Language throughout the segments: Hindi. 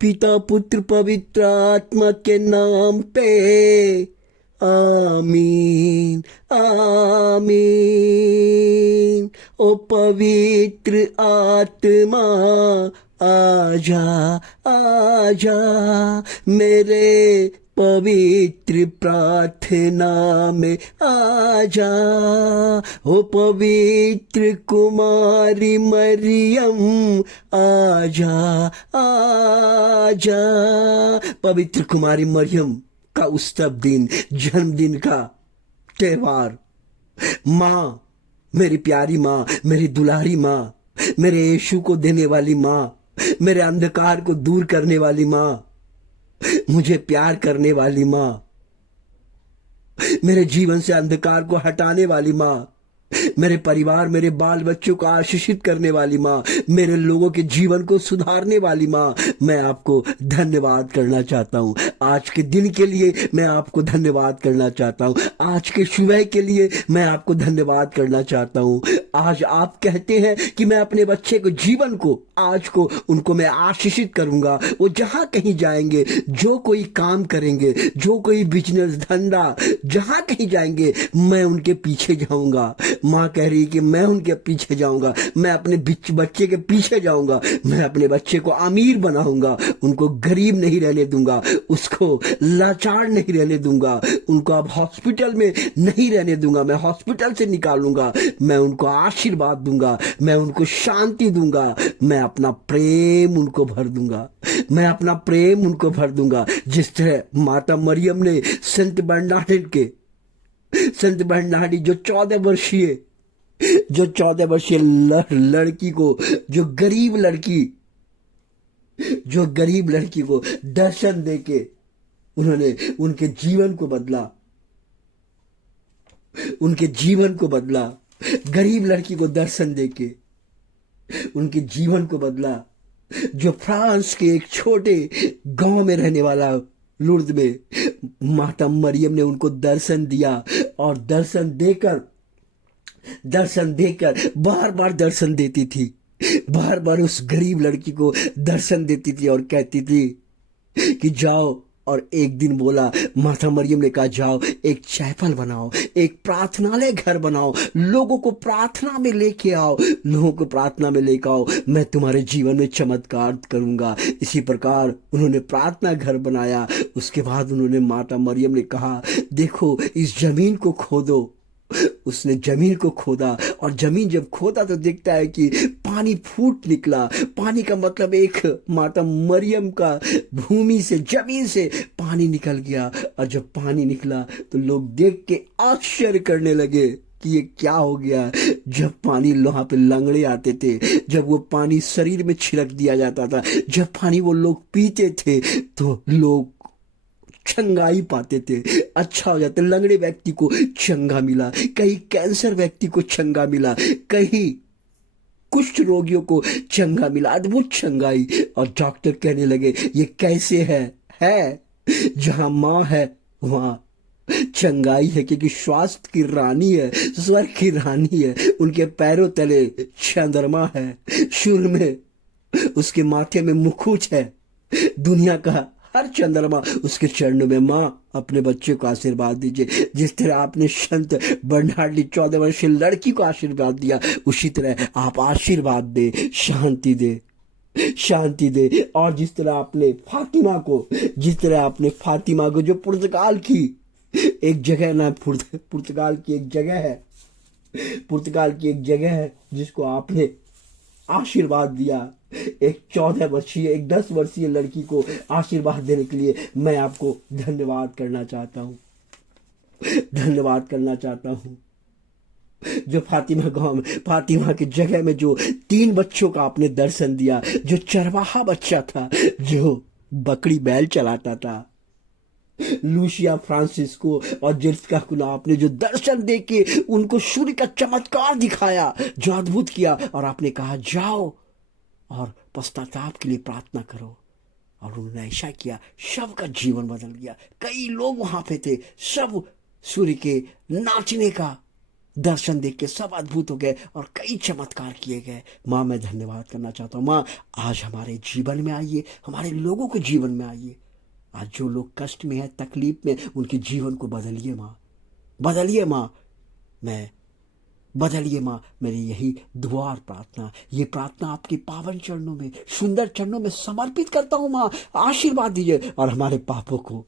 पिता पुत्र पवित्र आत्मा के नाम पे आमीन आमीन। ओ पवित्र आत्मा आजा आजा मेरे पवित्र प्रार्थना में आजा। ओ पवित्र कुमारी मरियम आजा आजा। पवित्र कुमारी मरियम का उत्सव दिन, जन्मदिन का त्योहार, माँ, मेरी प्यारी माँ, मेरी दुलारी माँ, मेरे यीशु को देने वाली माँ, मेरे अंधकार को दूर करने वाली माँ, मुझे प्यार करने वाली माँ, मेरे जीवन से अंधकार को हटाने वाली माँ, मेरे परिवार, मेरे बाल बच्चों को आशीषित करने वाली माँ, मेरे लोगों के जीवन को सुधारने वाली माँ, मैं आपको धन्यवाद करना चाहता हूँ। आज के दिन के लिए मैं आपको धन्यवाद करना चाहता हूँ। आज के सुबह के लिए मैं आपको धन्यवाद करना चाहता हूँ। आज आप कहते हैं कि मैं अपने बच्चे को, जीवन को, आज को उनको मैं आशीषित करूंगा। वो जहां कहीं जाएंगे, जो कोई काम करेंगे, जो कोई बिजनेस धंधा, जहां कहीं जाएंगे, मैं उनके पीछे जाऊंगा। माँ कह रही कि मैं उनके पीछे जाऊंगा, मैं अपने बच्चे के पीछे जाऊंगा, मैं अपने बच्चे को अमीर बनाऊंगा, उनको गरीब नहीं रहने दूंगा, उसको लाचार नहीं रहने दूंगा, उनको अब हॉस्पिटल में नहीं रहने दूंगा, मैं हॉस्पिटल से निकालूंगा, मैं उनको आशीर्वाद दूंगा, मैं उनको शांति दूंगा, मैं अपना प्रेम उनको भर दूंगा, मैं अपना प्रेम उनको भर दूंगा। जिस तरह माता मरियम ने संत बर्नार्डी जो 14 वर्षीय लड़की को, जो गरीब लड़की को दर्शन देके उन्होंने उनके जीवन को बदला। गरीब लड़की को दर्शन देके उनके जीवन को बदला। जो फ्रांस के एक छोटे गांव में रहने वाला लुर्द में माता मरियम ने उनको दर्शन दिया, और दर्शन देकर बार बार दर्शन देती थी, बार बार उस गरीब लड़की को दर्शन देती थी और कहती थी कि जाओ। और एक दिन बोला, माता मरियम ने कहा, जाओ एक चैपल बनाओ, एक प्रार्थनालय घर बनाओ, लोगों को प्रार्थना में लेके आओ, मैं तुम्हारे जीवन में चमत्कार करूंगा। इसी प्रकार उन्होंने प्रार्थना घर बनाया। उसके बाद उन्होंने, माता मरियम ने कहा, देखो इस जमीन को खोदो। उसने जमीन को खोदा, और जमीन जब खोदा तो देखता है कि पानी फूट निकला। पानी का मतलब एक माता मरियम का भूमि से, जमीन से पानी निकल गया। और जब पानी निकला तो लोग देख के आश्चर्य करने लगे कि ये क्या हो गया। जब पानी, वहां पे लंगड़े आते थे, जब वो पानी शरीर में छिड़क दिया जाता था, जब पानी वो लोग पीते थे तो लोग चंगाई पाते थे, अच्छा हो जाते। लंगड़े व्यक्ति को चंगा मिला, कहीं कैंसर व्यक्ति को चंगा मिला, कहीं कुष्ठ रोगियों को चंगा मिला, अद्भुत चंगाई। और डॉक्टर कहने लगे, ये कैसे है जहां माँ है वहां चंगाई है, क्योंकि स्वास्थ्य की रानी है, स्वर्ग की रानी है। उनके पैरों तले चंद्रमा है, सुर में उसके माथे में मुकुट है, दुनिया का हर चंद्रमा उसके चरणों में। माँ, अपने बच्चे को आशीर्वाद दीजिए। जिस तरह आपने संत बर्नार्डी 14 वर्षीय लड़की को आशीर्वाद दिया, उसी तरह आप आशीर्वाद दे, शांति दे। और जिस तरह आपने फातिमा को, जो पुर्तगाल की एक जगह है, जिसको आपने आशीर्वाद दिया, एक 14 वर्षीय, एक 10 वर्षीय लड़की को आशीर्वाद देने के लिए मैं आपको धन्यवाद करना चाहता हूँ। जो फातिमा की जगह में जो 3 बच्चों का आपने दर्शन दिया, जो चरवाहा बच्चा था, जो बकरी बैल चलाता था, लूसिया फ्रांसिस्को और जेसिका को आपने जो दर्शन देके उनको सूर्य का चमत्कार दिखाया, जो अद्भुत किया, और आपने कहा जाओ और पश्चाताप के लिए प्रार्थना करो। और उन्होंने ऐसा किया, सबका जीवन बदल गया। कई लोग वहां पे थे, सब सूर्य के नाचने का दर्शन देख के सब अद्भुत हो गए और कई चमत्कार किए गए। माँ मैं धन्यवाद करना चाहता हूँ। माँ आज हमारे जीवन में आइए, हमारे लोगों के जीवन में आइए। आज जो लोग कष्ट में है, तकलीफ में, उनके जीवन को बदलिए माँ, बदलिए माँ, मैं बदलिए माँ। मेरी यही दुआ और प्रार्थना, ये प्रार्थना आपके पावन चरणों में, सुंदर चरणों में समर्पित करता हूँ माँ। आशीर्वाद दीजिए और हमारे पापों को,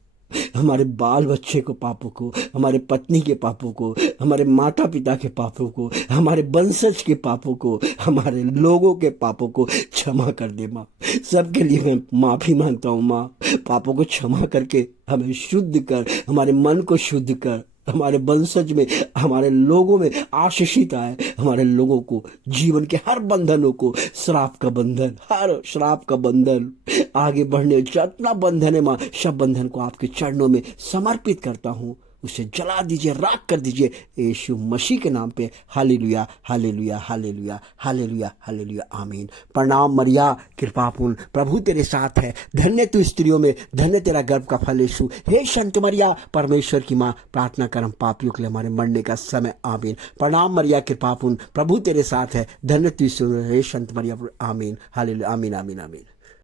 हमारे बाल बच्चे को पापों को, हमारे पत्नी के पापों को, हमारे माता पिता के पापों को, हमारे वंशज के पापों को, हमारे लोगों के पापों को क्षमा कर दे माँ। सबके लिए मैं माफी मांगता हूँ माँ। पापों को क्षमा करके हमें शुद्ध कर, हमारे मन को शुद्ध कर, हमारे वंशज में, हमारे लोगों में आशीषित आए, हमारे लोगों को जीवन के हर बंधनों को, श्राप का बंधन, हर श्राप का बंधन, आगे बढ़ने जितना बंधन है माँ, सब बंधन को आपके चरणों में समर्पित करता हूँ। उसे जला दीजिए, राख कर दीजिए यीशु मसीह के नाम पे। Hallelujah, hallelujah, hallelujah, hallelujah, hallelujah, आमीन। प्रणाम मरिया, कृपापूर्ण प्रभु तेरे साथ है, धन्य तू स्त्रियों में, धन्य तेरा गर्भ का फल यीशु। हे संत मरिया, परमेश्वर की माँ, प्रार्थना कर हम पापियों के लिए हमारे मरने का समय, आमीन। प्रणाम मरिया, कृपापूर्ण प्रभु तेरे साथ है, धन्य तू स्त्रियों में, हे संत मरिया, आमीन। हालेलुया, आमीन, आमीन, आमीन।